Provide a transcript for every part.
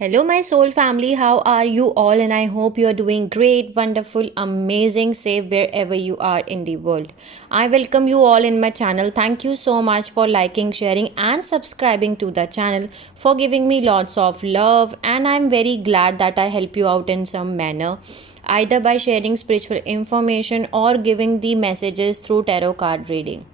Hello, my soul family. How are you all? And I hope you are doing great, wonderful, amazing, safe wherever you are in the world. I welcome you all in my channel. Thank you so much for liking, sharing, and subscribing to the channel, for giving me lots of love. And I'm very glad that I help you out in some manner, either by sharing spiritual information or giving the messages through tarot card reading.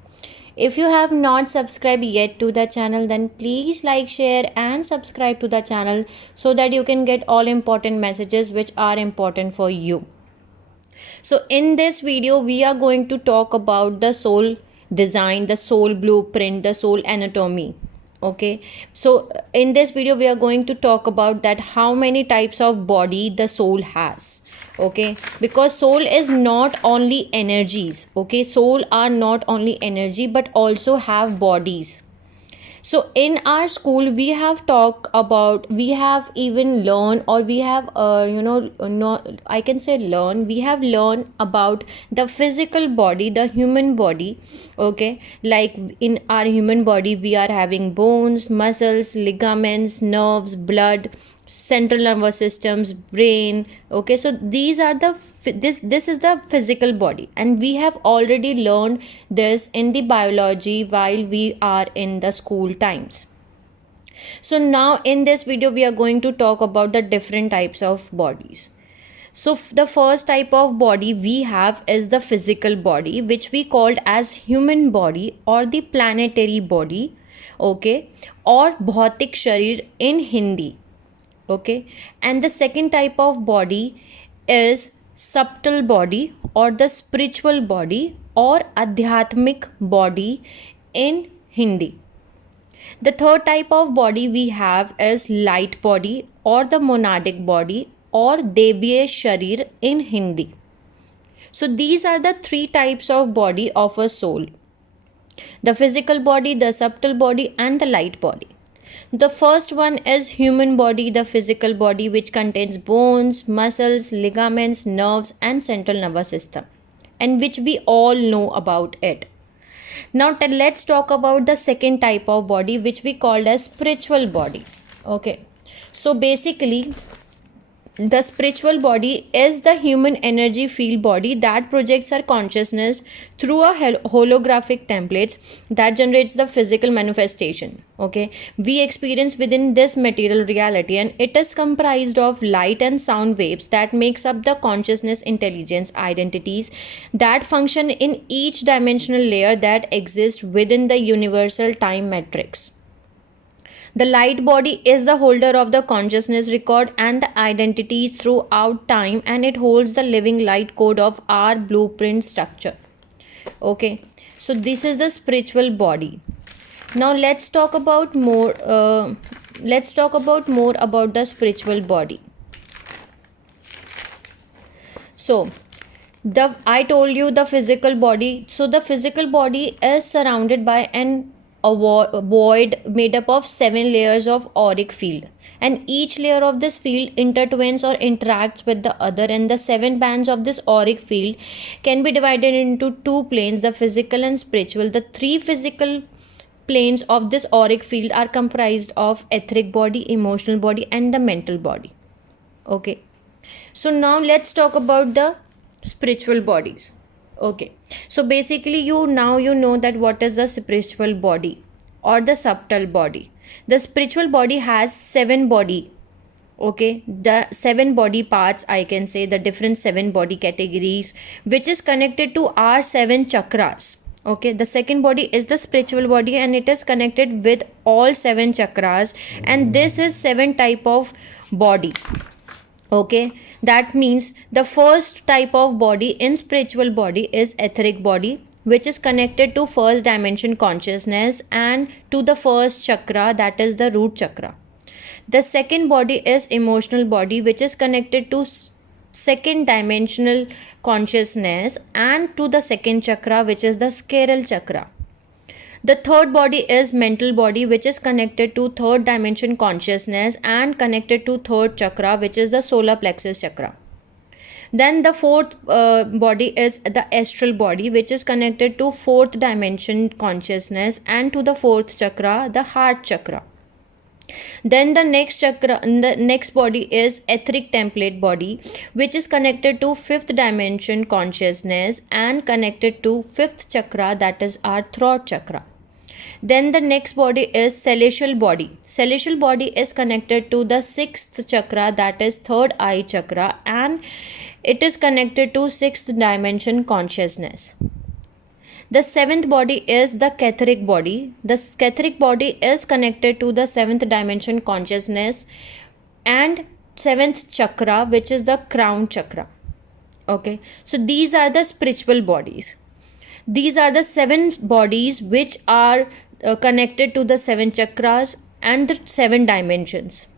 If you have not subscribed yet to the channel, then please like, share, and subscribe to the channel so that you can get all important messages which are important for you. So, in this video, we are going to talk about the soul design, the soul blueprint, the soul anatomy. Okay, so in this video, we are going to talk about that how many types of body the soul has. Okay, because soul is not only energies. Okay, soul are not only energy but also have bodies. So in our school we have talked about, we have even learned, or we have no, I can say learn, we have learned about the physical body, the human body. Okay, like in our human body we are having bones, muscles, ligaments, nerves, blood, central nervous systems, brain. Okay, so these are the this is the physical body, and we have already learned this in the biology while we are in the school times. So now in this video we are going to talk about the different types of bodies. So the first type of body we have is the physical body, which we called as human body or the planetary body. Okay, or bhautik sharir in Hindi. Okay, and the second type of body is subtle body or the spiritual body or adhyatmic body in Hindi. The third type of body we have is light body or the monadic body or Deviye Sharir in Hindi. So these are the three types of body of a soul: the physical body, the subtle body, and the light body. The first one is human body, the physical body, which contains bones, muscles, ligaments, nerves, and central nervous system, and which we all know about it. Now let's talk about the second type of body, which we called as spiritual body. Okay, so basically the spiritual body is the human energy field body that projects our consciousness through a holographic templates that generates the physical manifestation. Okay, we experience within this material reality, and it is comprised of light and sound waves that makes up the consciousness intelligence identities that function in each dimensional layer that exists within the universal time matrix. The light body is the holder of the consciousness record and the identities throughout time, and it holds the living light code of our blueprint structure. Okay, so this is the spiritual body. Now let's talk about more. Let's talk about more about the spiritual body. So I told you the physical body. So the physical body is surrounded by a void made up of 7 layers of auric field, and each layer of this field intertwines or interacts with the other, and the 7 bands of this auric field can be divided into 2 planes, the physical and spiritual. The 3 physical planes of this auric field are comprised of etheric body, emotional body, and the mental body. Okay, so now let's talk about the spiritual bodies. Okay, so basically you know that what is the spiritual body or the subtle body. The spiritual body has 7 body. Okay, the 7 body parts, I can say the different 7 body categories, which is connected to our 7 chakras. Okay, the second body is the spiritual body, and it is connected with all 7 chakras, and this is 7 type of body. Okay, that means the first type of body in spiritual body is etheric body, which is connected to first dimension consciousness and to the first chakra, that is the root chakra. The second body is emotional body, which is connected to second dimensional consciousness and to the second chakra, which is the sacral chakra. The third body is mental body, which is connected to third dimension consciousness and connected to third chakra, which is the solar plexus chakra. Then the fourth body is the astral body, which is connected to fourth dimension consciousness and to the fourth chakra, the heart chakra. Then the next chakra, the next body is etheric template body, which is connected to fifth dimension consciousness and connected to fifth chakra, that is our throat chakra. Then the next body is celestial body. Celestial body is connected to the sixth chakra, that is third eye chakra, and it is connected to sixth dimension consciousness. The seventh body is the Catheric body. The Catheric body is connected to the seventh dimension consciousness and seventh chakra, which is the crown chakra. Okay, so these are the spiritual bodies. These are the seven bodies which are connected to the seven chakras and the seven dimensions.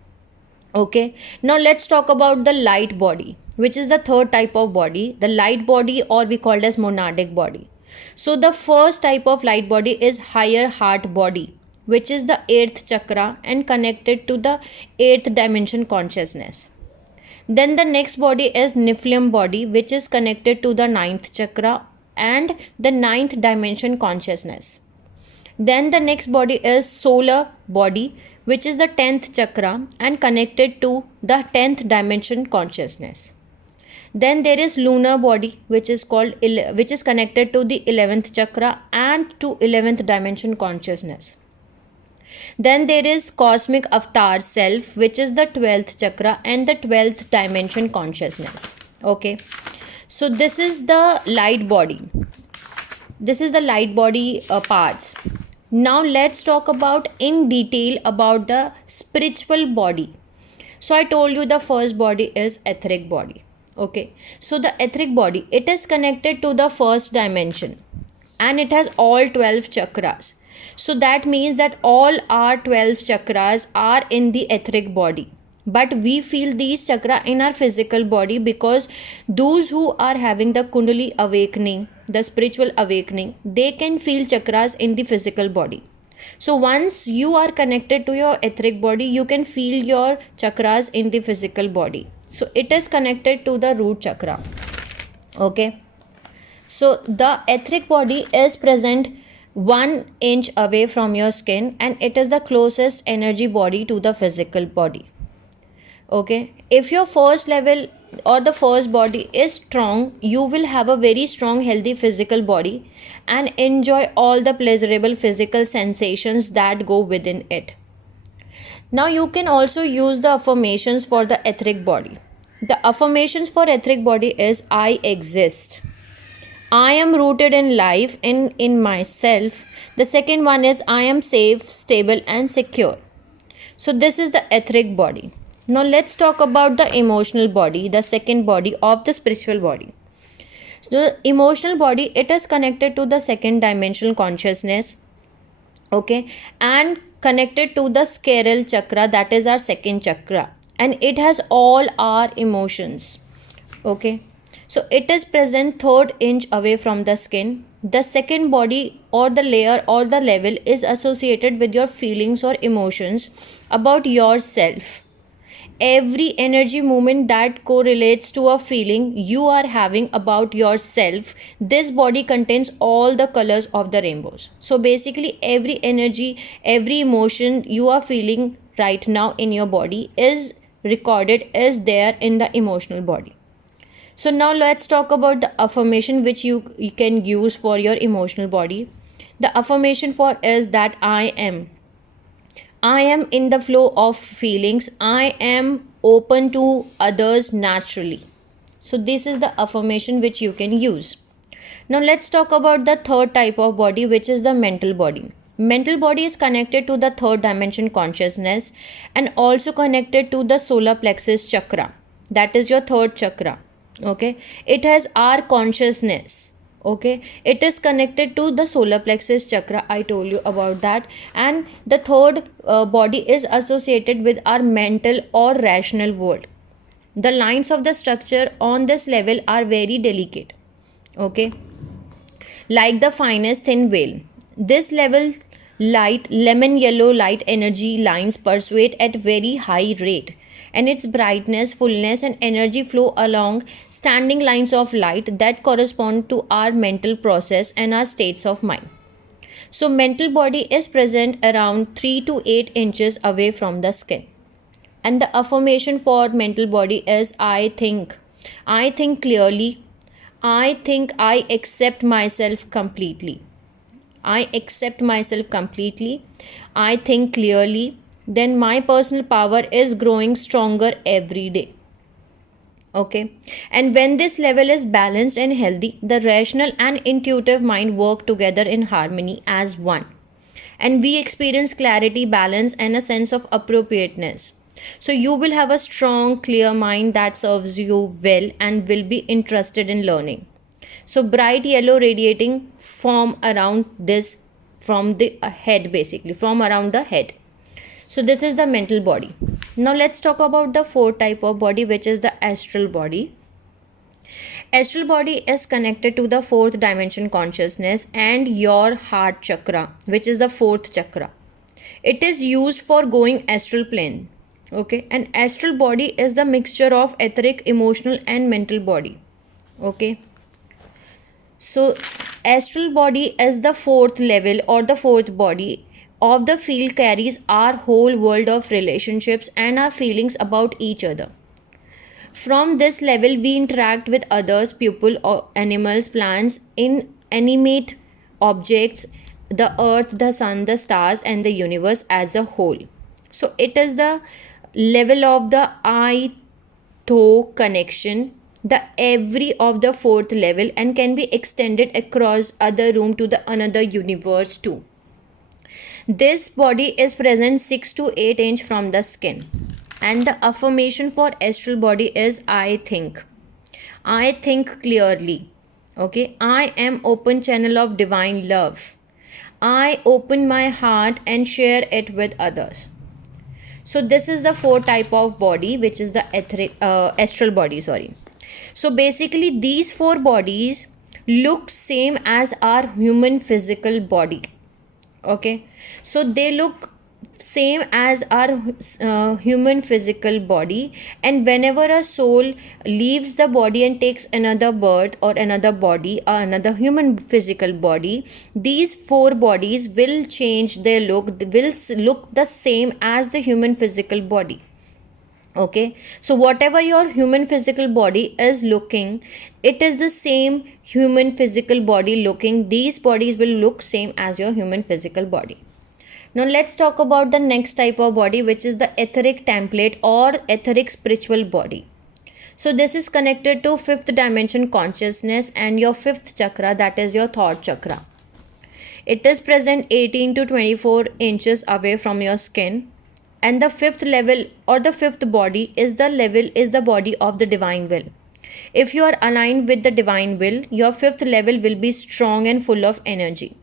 Okay, now let's talk about the light body, which is the third type of body, the light body, or we call it as monadic body. So the first type of light body is higher heart body, which is the eighth chakra and connected to the eighth dimension consciousness. Then the next body is Nephilim body, which is connected to the ninth chakra and the ninth dimension consciousness. Then the next body is solar body, which is the 10th chakra and connected to the 10th dimension consciousness. Then there is lunar body, which is connected to the 11th chakra and to 11th dimension consciousness. Then there is cosmic avatar self, which is the 12th chakra and the 12th dimension consciousness. Okay, so this is the light body. This is the light body parts. Now let's talk about in detail about the spiritual body. So I told you the first body is etheric body. Okay, so the etheric body, it is connected to the first dimension and it has all 12 chakras. So that means that all our 12 chakras are in the etheric body, but we feel these chakra in our physical body because those who are having the kundali awakening, the spiritual awakening, they can feel chakras in the physical body. So once you are connected to your etheric body, you can feel your chakras in the physical body. So it is connected to the root chakra. Okay, so the etheric body is present 1 inch away from your skin and it is the closest energy body to the physical body. Okay, if your first level or the first body is strong, you will have a very strong healthy physical body and enjoy all the pleasurable physical sensations that go within it. Now you can also use the affirmations for the etheric body. The affirmations for etheric body is I exist, I am rooted in life and in myself. The second one is I am safe, stable and secure. So this is the etheric body. Now let's talk about the emotional body, the second body of the spiritual body. So the emotional body, it is connected to the second dimensional consciousness. Okay, and connected to the scleral chakra, that is our second chakra, and it has all our emotions. Okay, so it is present 3rd inch away from the skin. The second body or the layer or the level is associated with your feelings or emotions about yourself. Every energy movement that correlates to a feeling you are having about yourself, this body contains all the colors of the rainbows. So basically every energy, every emotion you are feeling right now in your body is recorded, is there in the emotional body. So now let's talk about the affirmation which you can use for your emotional body. The affirmation for is that I am in the flow of feelings. I am open to others naturally. So this is the affirmation which you can use. Now let's talk about the third type of body, which is the mental body. Mental body is connected to the third dimension consciousness and also connected to the solar plexus chakra. That is your third chakra. Okay, it has our consciousness. Okay, it is connected to the solar plexus chakra, I told you about that. And the third body is associated with our mental or rational world. The lines of the structure on this level are very delicate. Okay, like the finest thin veil. This level light, lemon yellow light energy lines persuade at very high rate, and its brightness, fullness and energy flow along standing lines of light that correspond to our mental process and our states of mind. So mental body is present around 3 to 8 inches away from the skin. And the affirmation for mental body is I think. I think clearly. I think I accept myself completely. I accept myself completely. I think clearly. Then my personal power is growing stronger every day. Okay. And when this level is balanced and healthy, the rational and intuitive mind work together in harmony as one. And we experience clarity, balance, and a sense of appropriateness. So you will have a strong, clear mind that serves you well and will be interested in learning. So bright yellow radiating from around this, from the head, basically from around the head. So this is the mental body. Now let's talk about the fourth type of body, which is the astral body. Astral body is connected to the fourth dimension consciousness and your heart chakra, which is the fourth chakra. It is used for going astral plane. Okay, and astral body is the mixture of etheric, emotional, and mental body. Okay, so astral body is the fourth level or the fourth body of the field, carries our whole world of relationships and our feelings about each other. From this level, we interact with others, people, or animals, plants, inanimate objects, the earth, the sun, the stars, and the universe as a whole. So it is the level of the I thou connection, the every of the fourth level, and can be extended across other room to the another universe too. This body is present 6 to 8 inch from the skin. And the affirmation for astral body is I think. I think clearly. Okay. I am open channel of divine love. I open my heart and share it with others. So this is the four type of body, which is the astral body. Sorry. So basically these four bodies look same as our human physical body. Okay, so they look same as our human physical body, and whenever a soul leaves the body and takes another birth or another body or another human physical body, these four bodies will change their look, will look the same as the human physical body. Okay, so whatever your human physical body is looking, it is the same human physical body looking. These bodies will look same as your human physical body. Now let's talk about the next type of body, which is the etheric template or etheric spiritual body. So this is connected to fifth dimension consciousness and your fifth chakra, that is your thought chakra. It is present 18 to 24 inches away from your skin. And the fifth level or the fifth body is the body of the divine will. If you are aligned with the divine will, your fifth level will be strong and full of energy.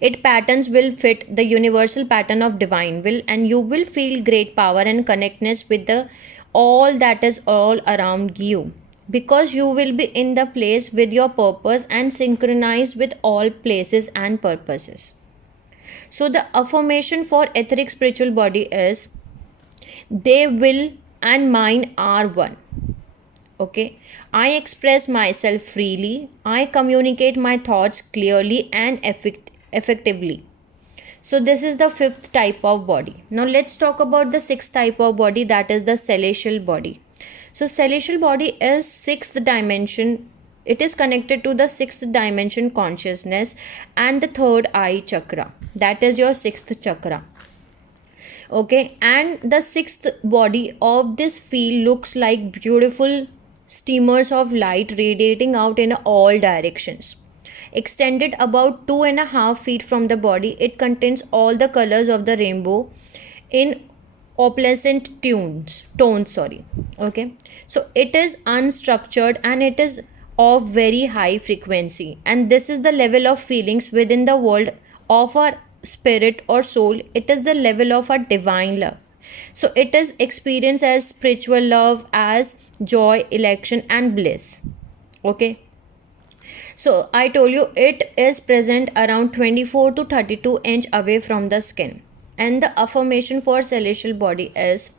Its patterns will fit the universal pattern of divine will, and you will feel great power and connectedness with the all that is all around you, because you will be in the place with your purpose and synchronized with all places and purposes. So the affirmation for etheric spiritual body is they will and mine are one. Okay, I express myself freely. I communicate my thoughts clearly and effectively. So this is the fifth type of body. Now let's talk about the sixth type of body, that is the celestial body. So celestial body is sixth dimension. It is connected to the sixth dimension consciousness and the third eye chakra, that is your sixth chakra. Okay, and the sixth body of this field looks like beautiful streamers of light radiating out in all directions. Extended about 2.5 feet from the body, it contains all the colors of the rainbow in opalescent tones. Okay, so it is unstructured and it is of very high frequency, and this is the level of feelings within the world of our spirit or soul. It is the level of our divine love. So it is experienced as spiritual love, as joy, election, and bliss. Okay, so I told you it is present around 24 to 32 inch away from the skin. And the affirmation for celestial body is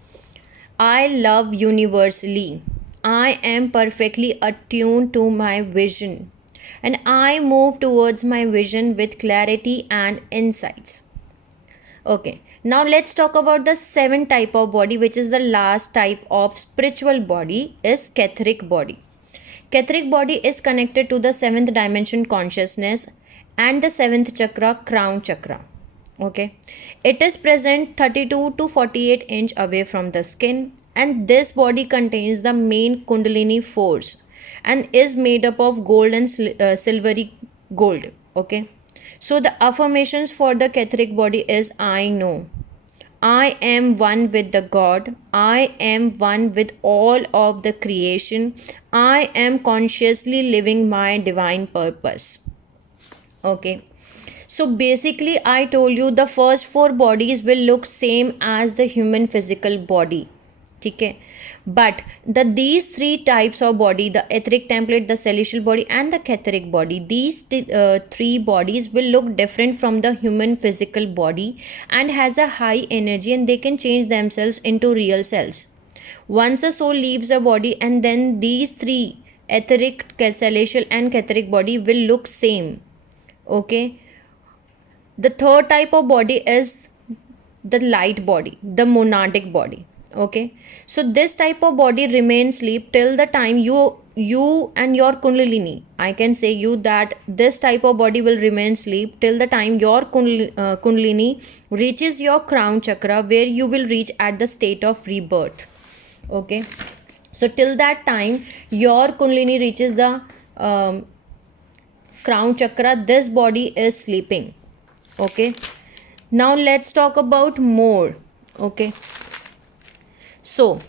I love universally. I am perfectly attuned to my vision. and I move towards my vision with clarity and insights. Okay, now let's talk about the seventh type of body, which is the last type of spiritual body, is Catheric body. Catheric body is connected to the seventh dimension consciousness and the seventh chakra, crown chakra. Okay, it is present 32 to 48 inch away from the skin, and this body contains the main Kundalini force and is made up of gold and silvery gold. Okay, so the affirmations for the Catheric body is: I know I am one with the God. I am one with all of the creation. I am consciously living my divine purpose. Okay. So basically, I told you the first four bodies will look same as the human physical body. Okay. But these three types of body, the etheric template, the celestial body, and the Catheric body, these three bodies will look different from the human physical body and has a high energy, and they can change themselves into real selves. Once a soul leaves a body, and then these three, etheric, celestial, and Catheric body, will look same. Okay. The third type of body is the light body, the monadic body. Okay, so this type of body remains sleep till the time you and your Kundalini, I can say you that this type of body will remain sleep till the time your Kundalini reaches your crown chakra, where you will reach at the state of rebirth. Okay, so till that time your Kundalini reaches the crown chakra, this body is sleeping. Okay, now let's talk about more. Okay, so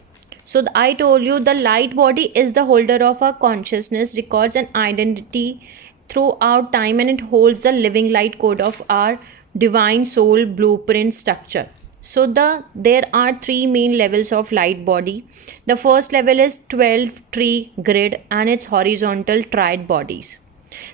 I told you the light body is the holder of our consciousness, records an identity throughout time, and it holds the living light code of our divine soul blueprint structure. So there are three main levels of light body. The first level is 12 tree grid and its horizontal triad bodies.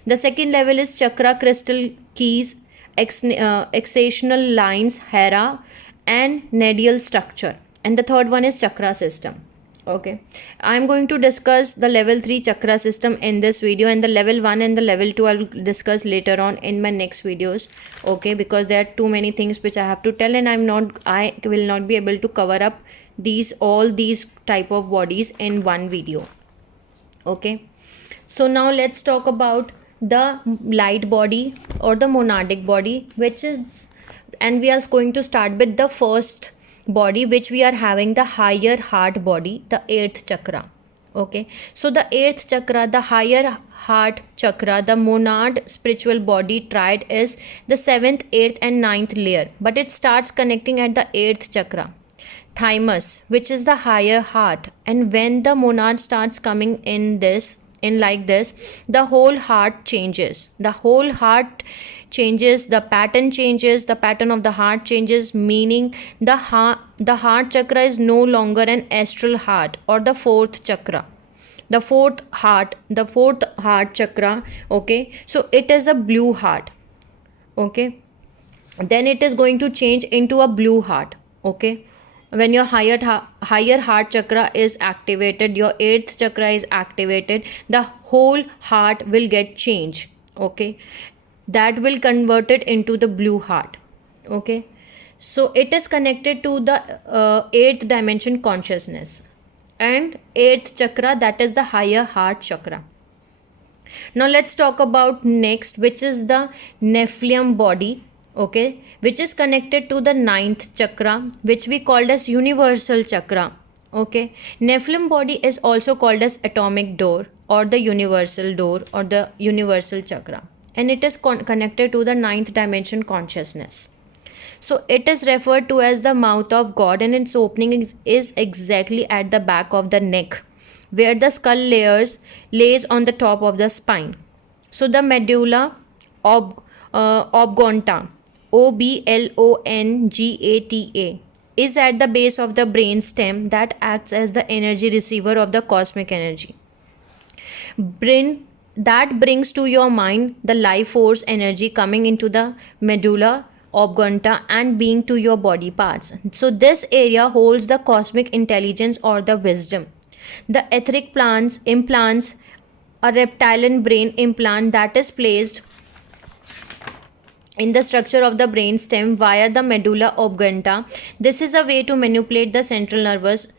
The second level is chakra crystal keys, exceptional lines, hera, and nadial structure. And the third one is chakra system. Okay, I'm going to discuss the level 3 chakra system in this video, and the level 1 and the level 2 I will discuss later on in my next videos. Okay, because there are too many things which I have to tell, and I will not be able to cover up all these type of bodies in one video. Okay, so now let's talk about the light body or the monadic body, which is, and we are going to start with the first body, which we are having, the higher heart body, the 8th chakra. Okay, so the 8th chakra, the higher heart chakra, the monad spiritual body triad, is the 7th, 8th and 9th layer, but it starts connecting at the 8th chakra, thymus, which is the higher heart. And when the monad starts coming in like this, the whole heart changes. The whole heart changes, the pattern changes, the pattern of the heart changes, meaning the heart chakra is no longer an astral heart or the fourth chakra. The fourth heart chakra, okay, so it is a blue heart. Okay, then it is going to change into a blue heart. Okay, when your higher heart chakra is activated, your 8th chakra is activated, the whole heart will get changed. Okay, that will convert it into the blue heart. Okay, so it is connected to the 8th dimension consciousness and 8th chakra, that is the higher heart chakra. Now let's talk about next, which is the Nephilim body. Okay, which is connected to the 9th chakra, which we called as universal chakra. Okay, Nephilim body is also called as atomic door or the universal door or the universal chakra, and it is connected to the 9th dimension consciousness. So it is referred to as the mouth of God, and its opening is exactly at the back of the neck, where the skull lays on the top of the spine. So the medulla oblongata, oblongata, is at the base of the brain stem that acts as the energy receiver of the cosmic energy. Brain that brings to your mind the life force energy coming into the medulla oblongata and being to your body parts. So this area holds the cosmic intelligence or the wisdom. The etheric implants a reptilian brain implant that is placed in the structure of the brain stem via the medulla oblongata. This is a way to manipulate the central nervous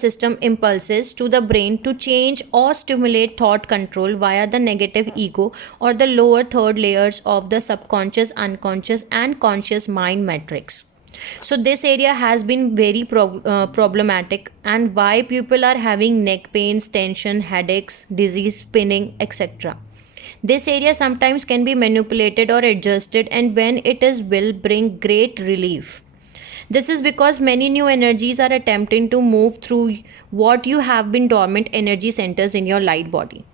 system impulses to the brain to change or stimulate thought control via the negative ego or the lower third layers of the subconscious, unconscious, and conscious mind matrix. So this area has been very problematic, and why people are having neck pains, tension, headaches, disease, spinning, etc. This area sometimes can be manipulated or adjusted, and when it is will bring great relief. This is because many new energies are attempting to move through what you have been dormant energy centers in your light body.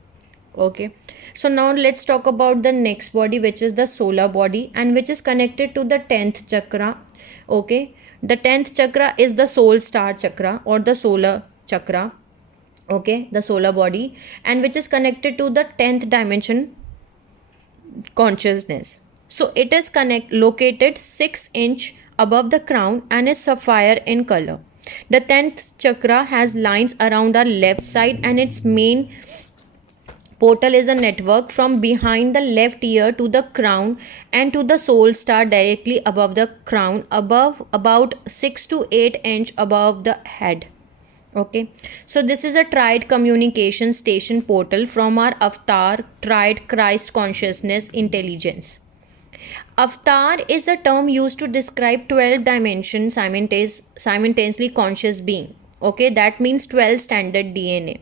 Okay, so now let's talk about the next body, which is the solar body, and which is connected to the 10th chakra. Okay, the 10th chakra is the soul star chakra or the solar chakra. Okay, the solar body, and which is connected to the 10th dimension consciousness. So it is located 6 inch above the crown and is sapphire in color. The 10th chakra has lines around our left side, and its main portal is a network from behind the left ear to the crown and to the soul star directly above the crown, above about 6 to 8 inch above the head. Okay, so this is a triad communication station portal from our avatar triad Christ consciousness intelligence. Avatar is a term used to describe 12 dimension simultaneously conscious being. Okay, that means 12 standard DNA.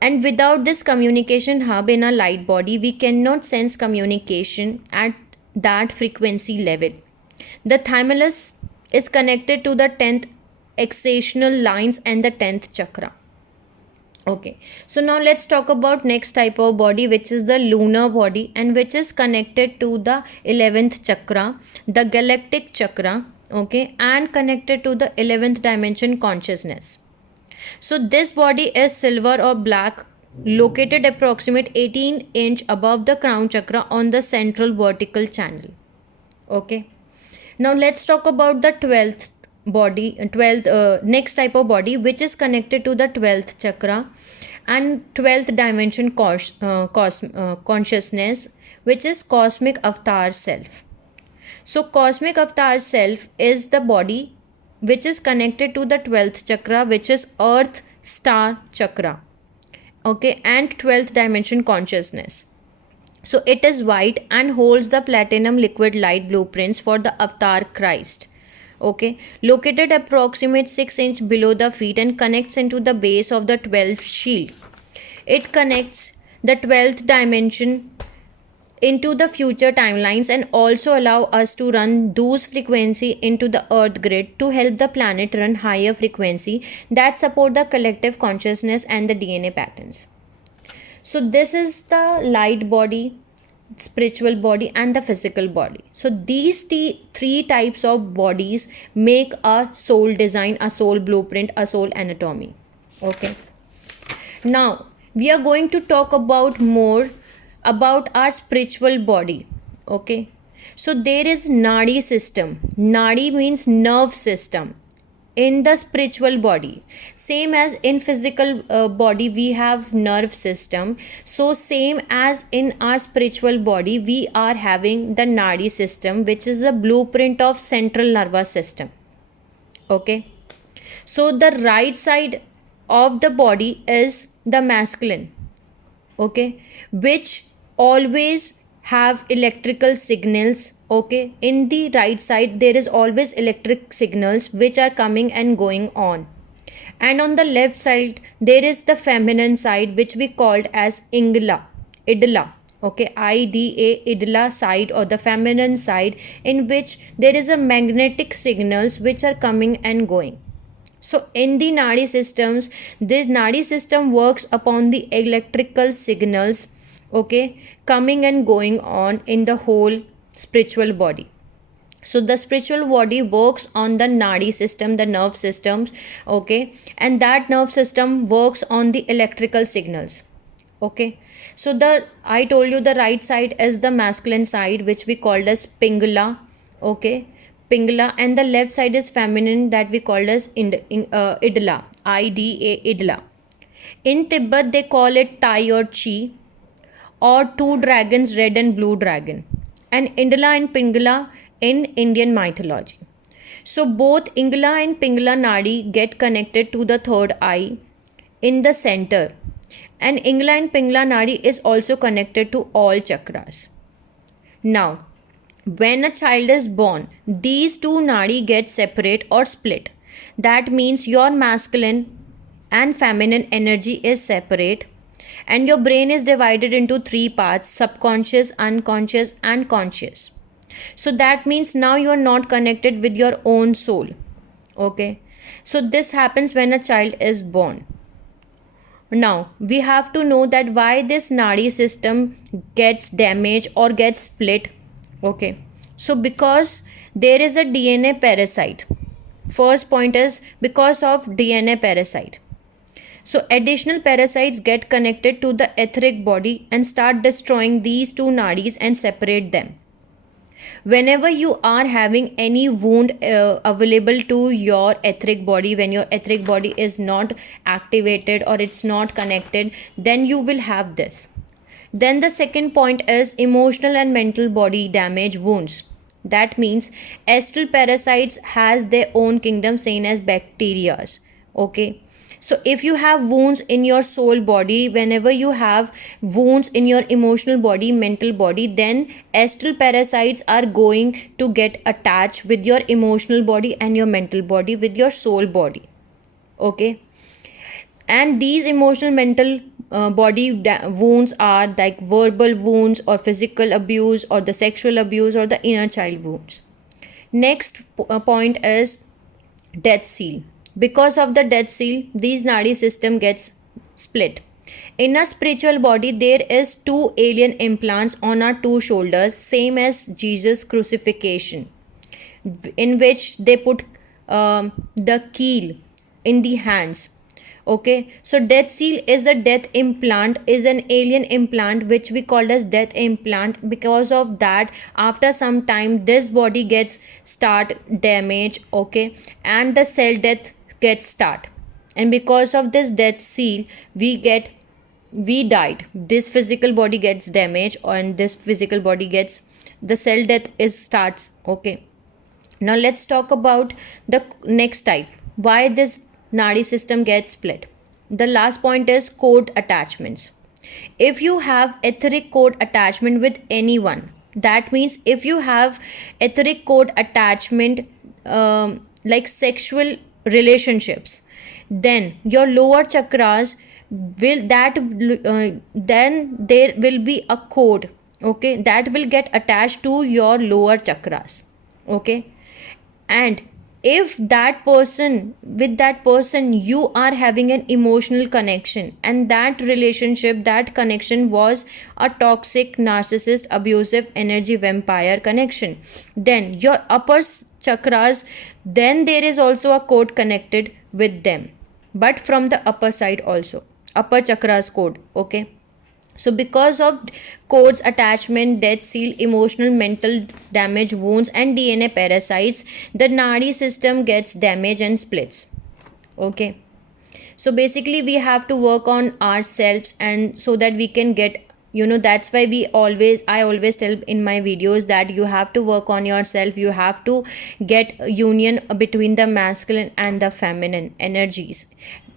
And without this communication hub in our light body, we cannot sense communication at that frequency level. The thymulus is connected to the 10th exhalational lines and the 10th chakra. Okay, so now let's talk about next type of body, which is the lunar body, and which is connected to the 11th chakra, the galactic chakra. Okay, and connected to the 11th dimension consciousness. So this body is silver or black, located approximate 18 inch above the crown chakra on the central vertical channel. Okay, now let's talk about the 12th body, 12th next type of body, which is connected to the 12th chakra and 12th dimension consciousness, which is cosmic avatar self. So cosmic avatar self is the body which is connected to the 12th chakra, which is earth star chakra. Okay, and 12th dimension consciousness. So it is white and holds the platinum liquid light blueprints for the avatar Christ. Okay, located approximate 6 inch below the feet and connects into the base of the 12th shield. It connects the 12th dimension into the future timelines and also allow us to run those frequency into the earth grid to help the planet run higher frequency that support the collective consciousness and the DNA patterns. So this is the light body, spiritual body, and the physical body. So these three types of bodies make a soul design, a soul blueprint, a soul anatomy. Okay, now we are going to talk about more about our spiritual body. Okay, so there is nadi system. Nadi means nerve system in the spiritual body. Same as in physical body we have nerve system, so same as in our spiritual body we are having the nadi system, which is the blueprint of central nervous system. Okay, so the right side of the body is the masculine. Okay, which always have electrical signals. Okay, in the right side there is always electric signals which are coming and going on, and on the left side there is the feminine side, which we called as idla. Okay, ida, idla side, or the feminine side, in which there is a magnetic signals which are coming and going. So in the nadi systems, this nadi system works upon the electrical signals, okay, coming and going on in the whole spiritual body. So the spiritual body works on the nadi system, the nerve systems. Okay, and that nerve system works on the electrical signals. Okay, so I told you the right side is the masculine side, which we called as pingala. Okay, pingala, and the left side is feminine, that we called as idla, ida, idla. In Tibet, they call it Tai or Chi, or two dragons, red and blue dragon, and Indala and Pingala in Indian mythology. So both Ingala and Pingala Nadi get connected to the third eye in the center, and Ingala and Pingala Nadi is also connected to all chakras. Now, when a child is born, these two nadi get separate or split. That means your masculine and feminine energy is separate, and your brain is divided into three parts: subconscious, unconscious, and conscious. So that means now you are not connected with your own soul. Okay. So this happens when a child is born. Now we have to know that why this nadi system gets damaged or gets split. Okay. So because there is a DNA parasite. First point is because of DNA parasite. So additional parasites get connected to the etheric body and start destroying these two nadis and separate them. Whenever you are having any wound available to your etheric body, when your etheric body is not activated or it's not connected, then you will have this. Then the second point is emotional and mental body damage wounds. That means astral parasites has their own kingdom, same as bacterias. Okay. So if you have wounds in your soul body, whenever you have wounds in your emotional body, mental body, then astral parasites are going to get attached with your emotional body and your mental body, with your soul body. Okay. And these emotional mental wounds are like verbal wounds or physical abuse or the sexual abuse or the inner child wounds. Next point is death seal. Because of the death seal, these nadi system gets split. In a spiritual body, there is two alien implants on our two shoulders, same as Jesus crucifixion, in which they put the keel in the hands. Okay, so death seal is a death implant, is an alien implant which we called as death implant. Because of that, after some time, this body gets start damage. Okay, and the cell death gets start, and because of this death seal, we died. This physical body gets damaged, and this physical body gets the cell death is starts. Okay, now let's talk about the next type, why this nadi system gets split. The last point is code attachments. If you have etheric code attachment with anyone, that means if you have etheric code attachment, like sexual relationships, then your lower chakras will then there will be a code, okay, that will get attached to your lower chakras. Okay, and if that person, with that person you are having an emotional connection, and that relationship, that connection was a toxic, narcissist, abusive, energy vampire connection, then your upper chakras, then there is also a code connected with them, but from the upper side also, upper chakras code. Okay, so because of codes attachment, death seal, emotional mental damage wounds, and DNA parasites, the nadi system gets damaged and splits. Okay, so basically we have to work on ourselves, and so that we can get, that's why I always tell in my videos that you have to work on yourself. You have to get a union between the masculine and the feminine energies.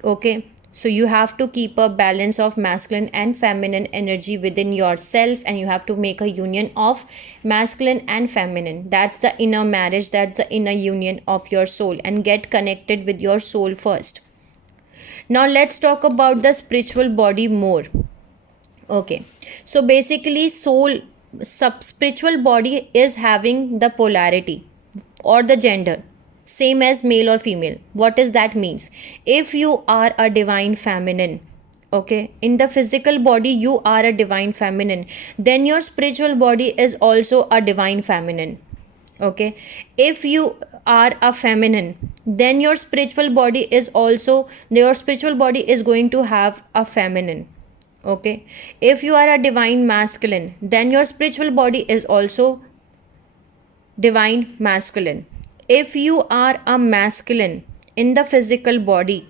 Okay, so you have to keep a balance of masculine and feminine energy within yourself, and you have to make a union of masculine and feminine. That's the inner marriage, that's the inner union of your soul, and get connected with your soul first. Now let's talk about the spiritual body more. Okay, so basically spiritual body is having the polarity or the gender, same as male or female. What does that means? If you are a divine feminine, okay, in the physical body you are a divine feminine, then your spiritual body is also a divine feminine. Okay, if you are a feminine, then your spiritual body is going to have a feminine. Okay, if you are a divine masculine, then your spiritual body is also divine masculine. If you are a masculine in the physical body,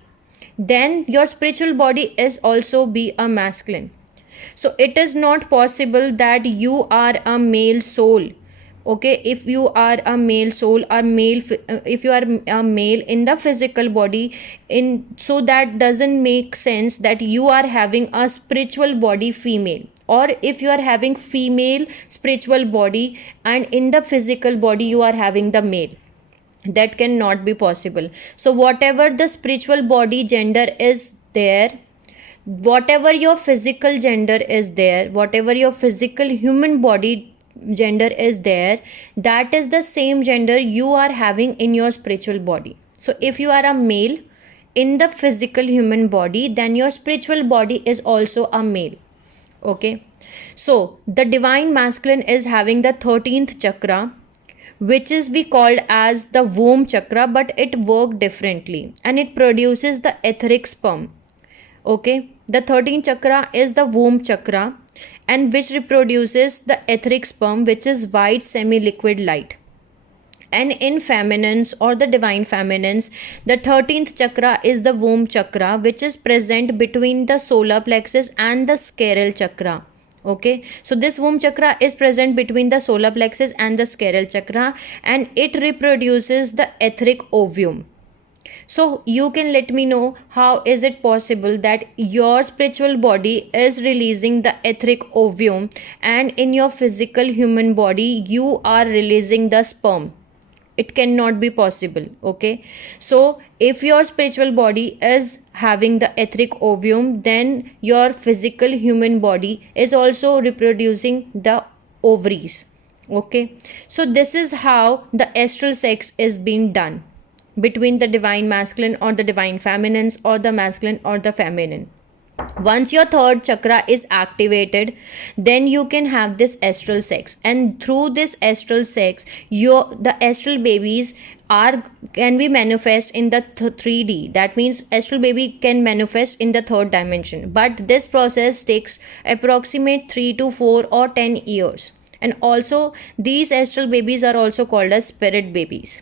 then your spiritual body is also be a masculine. So it is not possible that you are a male soul. Okay, if you are a male soul or if you are a male in the physical body, in so that doesn't make sense that you are having a spiritual body female, or if you are having female spiritual body and in the physical body you are having the male, that cannot be possible. So whatever the spiritual body gender is there, whatever your physical gender is there, whatever your physical human body gender is there, that is the same gender you are having in your spiritual body. So if you are a male in the physical human body, then your spiritual body is also a male. Okay, so the divine masculine is having the 13th chakra, which is we called as the womb chakra, but it work differently and it produces the etheric sperm. Okay, the 13th chakra is the womb chakra, and which reproduces the etheric sperm, which is white semi-liquid light. And in feminines or the divine feminines, the 13th chakra is the womb chakra, which is present between the solar plexus and the scleral chakra. Okay, so this womb chakra is present between the solar plexus and the scleral chakra, and it reproduces the etheric ovum. So you can let me know how is it possible that your spiritual body is releasing the etheric ovum and in your physical human body you are releasing the sperm. It cannot be possible. Okay, so if your spiritual body is having the etheric ovum, then your physical human body is also reproducing the ovaries. Okay, so this is how the astral sex is being done between the divine masculine or the divine feminines, or the masculine or the feminine. Once your third chakra is activated, then you can have this astral sex, and through this astral sex the astral babies are can be manifest in the 3D. That means astral baby can manifest in the third dimension, but this process takes approximate 3 to 4 or 10 years. And also these astral babies are also called as spirit babies.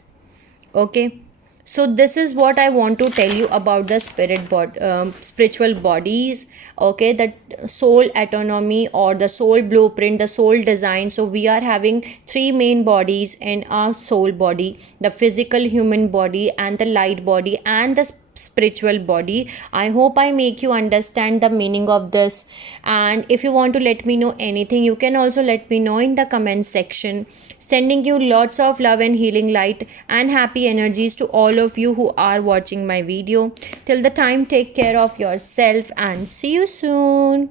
Okay, so this is what I want to tell you about the spiritual bodies. Okay, the soul autonomy or the soul blueprint, the soul design. So we are having three main bodies in our soul body: the physical human body, and the light body, and the spiritual body. I hope I make you understand the meaning of this. And if you want to let me know anything, you can also let me know in the comment section. Sending you lots of love and healing light and happy energies to all of you who are watching my video. Till the time, take care of yourself and see you soon.